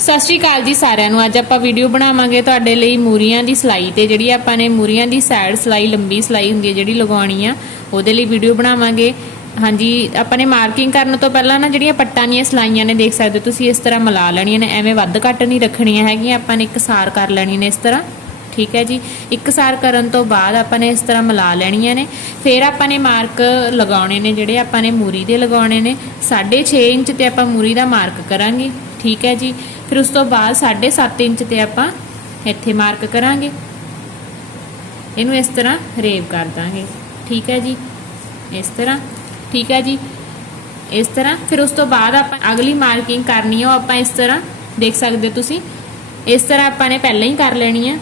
ਸਤਿ ਸ਼੍ਰੀ ਅਕਾਲ ਜੀ ਸਾਰਿਆਂ ਨੂੰ। ਅੱਜ ਆਪਾਂ ਵੀਡੀਓ ਬਣਾਵਾਂਗੇ ਤੁਹਾਡੇ ਲਈ ਮੂਰੀਆਂ ਦੀ ਸਲਾਈ ਤੇ ਜਿਹੜੀ ਆਪਾਂ ਨੇ ਮੂਰੀਆਂ ਦੀ ਸਾਈਡ ਸਲਾਈ, ਲੰਬੀ ਸਲਾਈ ਹੁੰਦੀ ਹੈ ਜਿਹੜੀ ਲਗਾਉਣੀ ਆ, ਉਹਦੇ ਲਈ ਵੀਡੀਓ ਬਣਾਵਾਂਗੇ। ਹਾਂਜੀ, ਆਪਾਂ ਨੇ ਮਾਰਕਿੰਗ ਕਰਨ ਤੋਂ ਪਹਿਲਾਂ ਨਾ ਜਿਹੜੀਆਂ ਪੱਟਾਂ ਦੀਆਂ ਸਲਾਈਆਂ ਨੇ ਦੇਖ ਸਕਦੇ ਹੋ ਤੁਸੀਂ, ਇਸ ਤਰ੍ਹਾਂ ਮਿਲਾ ਲੈਣੀਆਂ ਨੇ। ਐਵੇਂ ਵੱਧ ਘੱਟ ਨਹੀਂ ਰੱਖਣੀਆਂ ਹੈਗੀਆਂ, ਆਪਾਂ ਨੇ ਇਕਸਾਰ ਕਰ ਲੈਣੀਆਂ ਨੇ ਇਸ ਤਰ੍ਹਾਂ। ਠੀਕ ਹੈ ਜੀ? ਇਕਸਾਰ ਕਰਨ ਤੋਂ ਬਾਅਦ ਆਪਾਂ ਨੇ ਇਸ ਤਰ੍ਹਾਂ ਮਿਲਾ ਲੈਣੀਆਂ ਨੇ। ਫਿਰ ਆਪਾਂ ਨੇ ਮਾਰਕ ਲਗਾਉਣੇ ਨੇ ਜਿਹੜੇ ਆਪਾਂ ਨੇ ਮੂਰੀ ਦੇ ਲਗਾਉਣੇ ਨੇ। 6.5 ਇੰਚ ਤੇ ਆਪਾਂ ਮੂਰੀ ਦਾ ਮਾਰਕ ਕਰਾਂਗੇ। ਠੀਕ ਹੈ ਜੀ? ਫਿਰ ਉਸ ਤੋਂ ਬਾਅਦ 7.5 ਇੰਚ ਤੇ ਆਪਾਂ ਇੱਥੇ ਮਾਰਕ ਕਰਾਂਗੇ। ਇਹਨੂੰ ਇਸ ਤਰ੍ਹਾਂ ਰੇਵ ਕਰ ਦਾਂਗੇ। ਠੀਕ ਹੈ ਜੀ? ਇਸ ਤਰ੍ਹਾਂ। ਠੀਕ ਹੈ ਜੀ? ਇਸ ਤਰ੍ਹਾਂ। ਫਿਰ ਉਸ ਤੋਂ ਬਾਅਦ ਆਪਾਂ ਅਗਲੀ ਮਾਰਕਿੰਗ ਕਰਨੀ ਹੈ ਉਹ ਆਪਾਂ ਇਸ ਤਰ੍ਹਾਂ ਦੇਖ ਸਕਦੇ ਹੋ ਤੁਸੀਂ। ਇਸ ਤਰ੍ਹਾਂ ਆਪਾਂ ਨੇ ਪਹਿਲਾਂ ਹੀ ਕਰ ਲੈਣੀ ਹੈ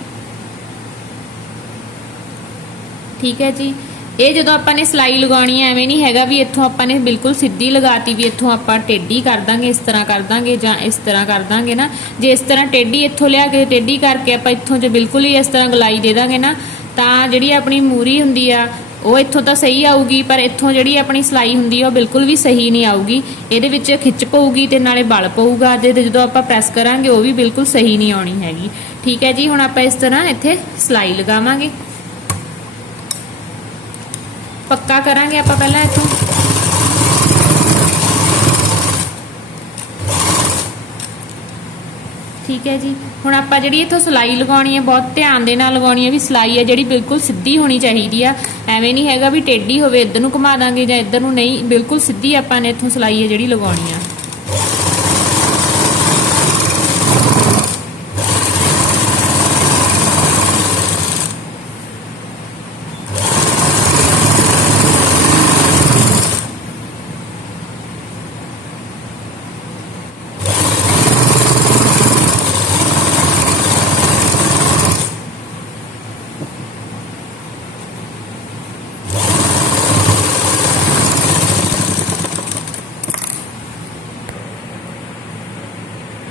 ਠੀਕ ਹੈ ਜੀ? ਇਹ ਜਦੋਂ ਆਪਾਂ ਨੇ ਸਲਾਈ ਲਗਾਉਣੀ ਹੈ, ਐਵੇਂ ਨਹੀਂ ਹੈਗਾ ਵੀ ਇੱਥੋਂ ਆਪਾਂ ਨੇ ਬਿਲਕੁਲ ਸਿੱਧੀ ਲਗਾਤੀ ਵੀ ਇੱਥੋਂ ਆਪਾਂ ਟੇਢੀ ਕਰ ਦਾਂਗੇ, ਇਸ ਤਰ੍ਹਾਂ ਕਰ ਦਾਂਗੇ ਜਾਂ ਇਸ ਤਰ੍ਹਾਂ ਕਰ ਦਾਂਗੇ ਨਾ। ਜੇ ਇਸ ਤਰ੍ਹਾਂ ਟੇਢੀ ਇੱਥੋਂ ਲਿਆ ਕੇ ਟੇਢੀ ਕਰਕੇ ਆਪਾਂ ਇੱਥੋਂ ਜੇ ਬਿਲਕੁਲ ਹੀ ਇਸ ਤਰ੍ਹਾਂ ਗਲਾਈ ਦੇ ਦਾਂਗੇ ਨਾ, ਤਾਂ ਜਿਹੜੀ ਆਪਣੀ ਮੂਰੀ ਹੁੰਦੀ ਆ, ਉਹ ਇੱਥੋਂ ਤਾਂ ਸਹੀ ਆਊਗੀ, ਪਰ ਇੱਥੋਂ ਜਿਹੜੀ ਆਪਣੀ ਸਲਾਈ ਹੁੰਦੀ ਆ, ਉਹ ਬਿਲਕੁਲ ਵੀ ਸਹੀ ਨਹੀਂ ਆਊਗੀ। ਇਹਦੇ ਵਿੱਚ ਖਿੱਚ ਪਊਗੀ ਤੇ ਨਾਲੇ ਬਲ ਪਊਗਾ, ਤੇ ਜਦੋਂ ਆਪਾਂ ਪ੍ਰੈਸ ਕਰਾਂਗੇ, ਉਹ ਵੀ ਬਿਲਕੁਲ ਸਹੀ ਨਹੀਂ ਆਉਣੀ ਹੈਗੀ। ਠੀਕ ਹੈ ਜੀ, ਹੁਣ ਆਪਾਂ ਇਸ ਤਰ੍ਹਾਂ ਇੱਥੇ ਸਲਾਈ ਲਗਾਵਾਂਗੇ। ਪੱਕਾ ਕਰਾਂਗੇ ਆਪਾਂ ਪਹਿਲਾਂ ਇੱਥੋਂ। ਠੀਕ ਹੈ ਜੀ। ਹੁਣ ਆਪਾਂ ਜਿਹੜੀ ਇੱਥੋਂ ਸਲਾਈ ਲਗਾਉਣੀ ਹੈ, ਬਹੁਤ ਧਿਆਨ ਦੇ ਨਾਲ ਲਗਾਉਣੀ ਹੈ ਵੀ ਸਲਾਈ ਹੈ ਜਿਹੜੀ ਬਿਲਕੁਲ ਸਿੱਧੀ ਹੋਣੀ ਚਾਹੀਦੀ ਆ। ਐਵੇਂ ਨਹੀਂ ਹੈਗਾ ਵੀ ਟੇਢੀ ਹੋਵੇ, ਇੱਧਰ ਨੂੰ ਘੁਮਾ ਦਾਂਗੇ ਜਾਂ ਇੱਧਰ ਨੂੰ ਨਹੀਂ, ਬਿਲਕੁਲ ਸਿੱਧੀ ਆਪਾਂ ਨੇ ਇੱਥੋਂ ਸਲਾਈ ਹੈ ਜਿਹੜੀ ਲਗਾਉਣੀ ਆ।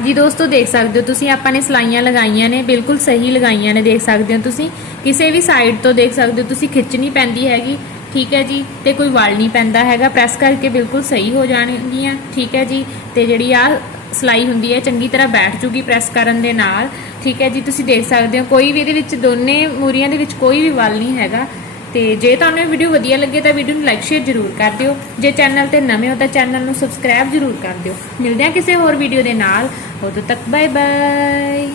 ਜੀ ਦੋਸਤੋ, ਦੇਖ ਸਕਦੇ ਹੋ ਤੁਸੀਂ, ਆਪਾਂ ਨੇ ਸਲਾਈਆਂ ਲਗਾਈਆਂ ਨੇ, ਬਿਲਕੁਲ ਸਹੀ ਲਗਾਈਆਂ ਨੇ, ਦੇਖ ਸਕਦੇ ਹੋ ਤੁਸੀਂ। ਕਿਸੇ ਵੀ ਸਾਈਡ ਤੋਂ ਦੇਖ ਸਕਦੇ ਹੋ ਤੁਸੀਂ, ਖਿੱਚਣੀ ਪੈਂਦੀ ਹੈਗੀ, ਠੀਕ ਹੈ ਜੀ, ਤੇ ਕੋਈ ਵਲ ਨਹੀਂ ਪੈਂਦਾ ਹੈਗਾ। ਪ੍ਰੈਸ ਕਰਕੇ ਬਿਲਕੁਲ ਸਹੀ ਹੋ ਜਾਣਗੀਆਂ, ਠੀਕ ਹੈ ਜੀ। ਤੇ ਜਿਹੜੀ ਆ ਸਲਾਈ ਹੁੰਦੀ ਹੈ, ਚੰਗੀ ਤਰ੍ਹਾਂ ਬੈਠ ਜੂਗੀ ਪ੍ਰੈਸ ਕਰਨ ਦੇ ਨਾਲ, ਠੀਕ ਹੈ ਜੀ। ਤੁਸੀਂ ਦੇਖ ਸਕਦੇ ਹੋ, ਕੋਈ ਵੀ ਇਹਦੇ ਵਿੱਚ ਦੋਨੇ ਮੂਰੀਆਂ ਦੇ ਵਿੱਚ ਕੋਈ ਵੀ ਵਲ ਨਹੀਂ ਹੈਗਾ। ਤੇ ਜੇ ਤੁਹਾਨੂੰ ਇਹ ਵੀਡੀਓ ਵਧੀਆ ਲੱਗੇ ਤਾਂ ਵੀਡੀਓ ਨੂੰ ਲਾਈਕ ਸ਼ੇਅਰ ਜ਼ਰੂਰ ਕਰ ਦਿਓ। ਜੇ ਚੈਨਲ ਤੇ ਨਵੇਂ ਹੋ ਤਾਂ ਚੈਨਲ ਨੂੰ ਸਬਸਕ੍ਰਾਈਬ ਜ਼ਰੂਰ ਕਰ ਦਿਓ। ਮਿਲਦੇ ਹਾਂ ਕਿਸੇ ਹੋਰ ਵੀਡੀਓ ਦੇ ਨਾਲ। ਉਦੋਂ ਤੱਕ ਬਾਏ ਬਾਏ